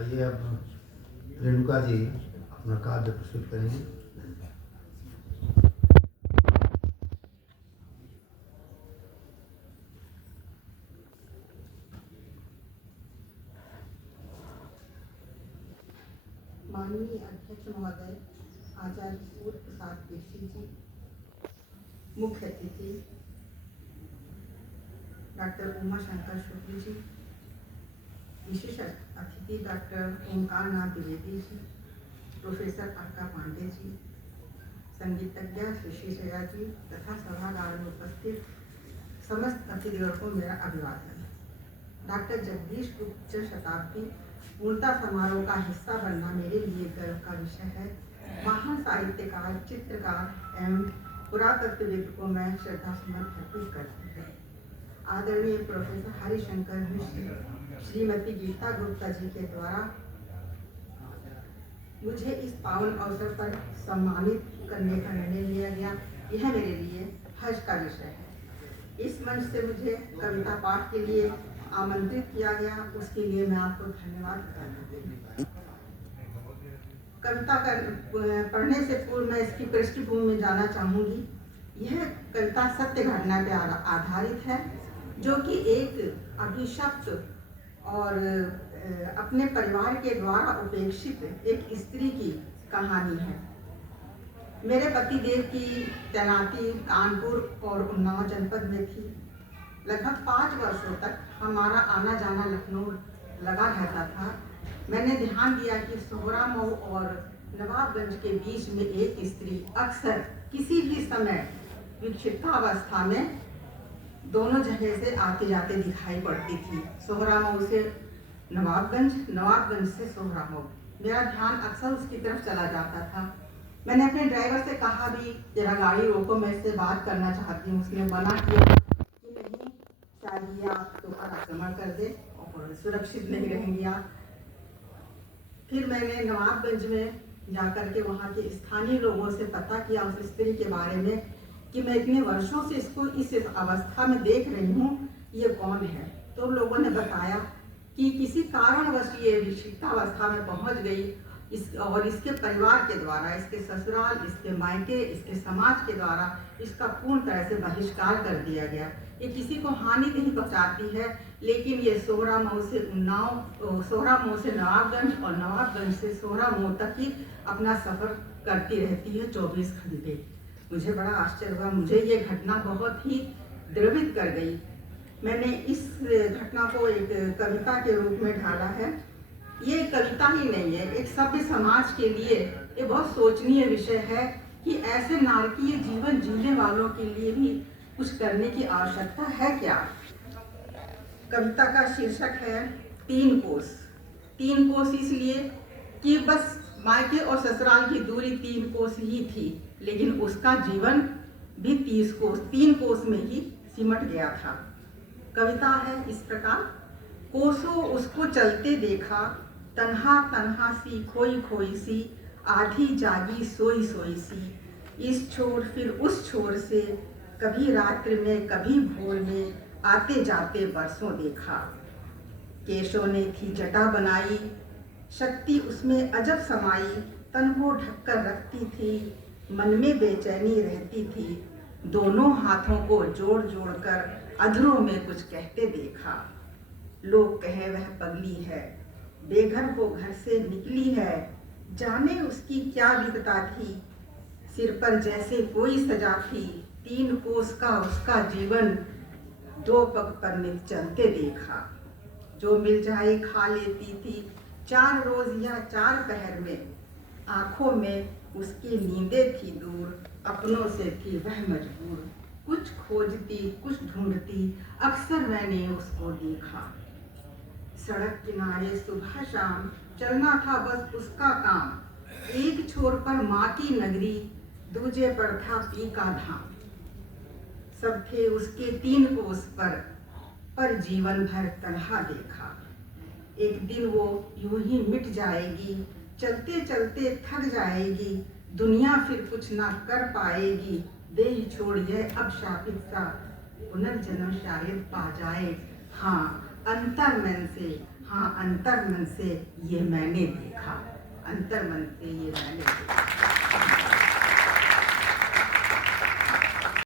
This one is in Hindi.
आइए अब रेणुका जी अपना काव्य प्रस्तुत करेंगे। माननीय अध्यक्ष महोदय आचार्य सूर्य प्रसाद केसी जी, मुख्य अतिथि डॉक्टर उमा शंकर शुक्ल जी, विशेष अतिथि डॉक्टर ओंकार नाथ द्विवेदी जी, प्रोफेसर अलका पांडे जी, संगीतज्ञ शशि शया जी तथा सभागार में उपस्थित समस्त अतिथिगण को मेरा अभिवादन। डॉक्टर जगदीश गुप्त शताब्दी पूर्णता समारोह का हिस्सा बनना मेरे लिए गर्व का विषय है। महान साहित्यकार, चित्रकार एवं पुरातत्वविद को मैं श्रद्धा सुमन अर्पित करती हूँ। आदरणीय प्रोफेसर हरिशंकर मिश्र, श्रीमती गीता गुप्ता जी के द्वारा मुझे इस पावन अवसर पर सम्मानित करने का निर्णय लिया गया, यह मेरे लिए हर्ष का विषय है। इस मंच से मुझे कविता पाठ के लिए आमंत्रित किया गया, उसके लिए मैं आपको धन्यवाद करती हूँ। कविता पढ़ने से पूर्व मैं इसकी पृष्ठभूमि में जाना चाहूँगी। यह कविता सत्य घटना पर आधारित है, जो कि एक अभिशप्त और अपने परिवार के द्वारा उपेक्षित एक स्त्री की कहानी है। मेरे पति देव की तैनाती कानपुर और उन्नाव जनपद में थी। लगभग 5 वर्षों तक हमारा आना जाना लखनऊ लगा रहता था। मैंने ध्यान दिया कि सोहरा मऊ और नवाबगंज के बीच में एक स्त्री अक्सर किसी भी समय विक्षिप्तावस्था में दोनों जगह से आते जाते दिखाई पड़ती थी। सोहरा मऊ से नवाबगंज, नवाबगंज से सोहरा मऊ। मेरा ध्यान अक्सर उसकी तरफ चला जाता था। मैंने अपने ड्राइवर से कहा भी, जरा गाड़ी रोको, मैं इससे बात करना चाहती हूँ। उसने मना किया कि नहीं, शायद ये आपके ऊपर आक्रमण कर दे और सुरक्षित नहीं रहेंगी आप। फिर मैंने नवाबगंज में जाकर के वहाँ के स्थानीय लोगों से पता किया उस स्त्री के बारे में कि मैं इतने वर्षों से इसको इस अवस्था में देख रही हूँ, ये कौन है। तो लोगों ने बताया कि किसी कारणवश ये विक्षिप्तावस्था में पहुँच गई और इसके परिवार के द्वारा, इसके ससुराल, इसके मायके, इसके समाज के द्वारा इसका पूर्ण तरह से बहिष्कार कर दिया गया। ये किसी को हानि नहीं पहुँचाती है, लेकिन ये सोहरा मऊ से उन्नाव, सोहरा मऊ से नवाबगंज और नवाबगंज से सोहरा मऊ तक ही अपना सफ़र करती रहती है 24 घंटे। मुझे बड़ा आश्चर्य हुआ, मुझे ये घटना बहुत ही द्रवित कर गई। मैंने इस घटना को एक कविता के रूप में ढाला है। ये कविता ही नहीं है, एक सभ्य समाज के लिए ये बहुत सोचनीय विषय है कि ऐसे नारकीय जीवन जीने वालों के लिए भी कुछ करने की आवश्यकता है क्या। कविता का शीर्षक है 3 कोस। 3 कोस इसलिए कि बस मायके और ससुराल की दूरी 3 कोस ही थी, लेकिन उसका जीवन भी 3 कोस में ही सिमट गया था। कविता है इस प्रकार। कोसों उसको चलते देखा, तन्हा तन्हा सी, खोई खोई सी, आधी जागी सोई सोई सी, इस छोर फिर उस छोर से, कभी रात्रि में कभी भोर में, आते जाते बरसों देखा। केशों ने थी जटा बनाई, शक्ति उसमें अजब समाई, तन को ढककर रखती थी, मन में बेचैनी रहती थी, दोनों हाथों को जोड़ जोड़ कर अधरों में कुछ कहते देखा। लोग कहे वह पगली है, बेघर हो घर से निकली है, जाने उसकी क्या विपता थी, सिर पर जैसे कोई सजा थी, 3 कोस का उसका जीवन, 2 पग पर नित चलते देखा। जो मिल जाए खा लेती थी, 4 रोज या 4 पहर में, आंखों में उसकी नींदें थी दूर, अपनों से थी वह मजबूर, कुछ खोजती कुछ ढूंढती, अक्सर मैंने उसको देखा। सड़क किनारे सुबह शाम चलना था बस उसका काम, एक छोर पर माँ की नगरी, दूजे पर था पी का धाम। सब थे उसके 3 कोस पर जीवन भर तन्हा देखा। एक दिन वो यूं ही मिट जाएगी, चलते चलते थक जाएगी, दुनिया फिर कुछ ना कर पाएगी, देह छोड़िए अब शापित सा, पुनर्जन्म शायद पा जाए। हाँ अंतर मन से, हाँ, अंतर मन से ये मैंने देखा, अंतर मन से ये मैंने देखा।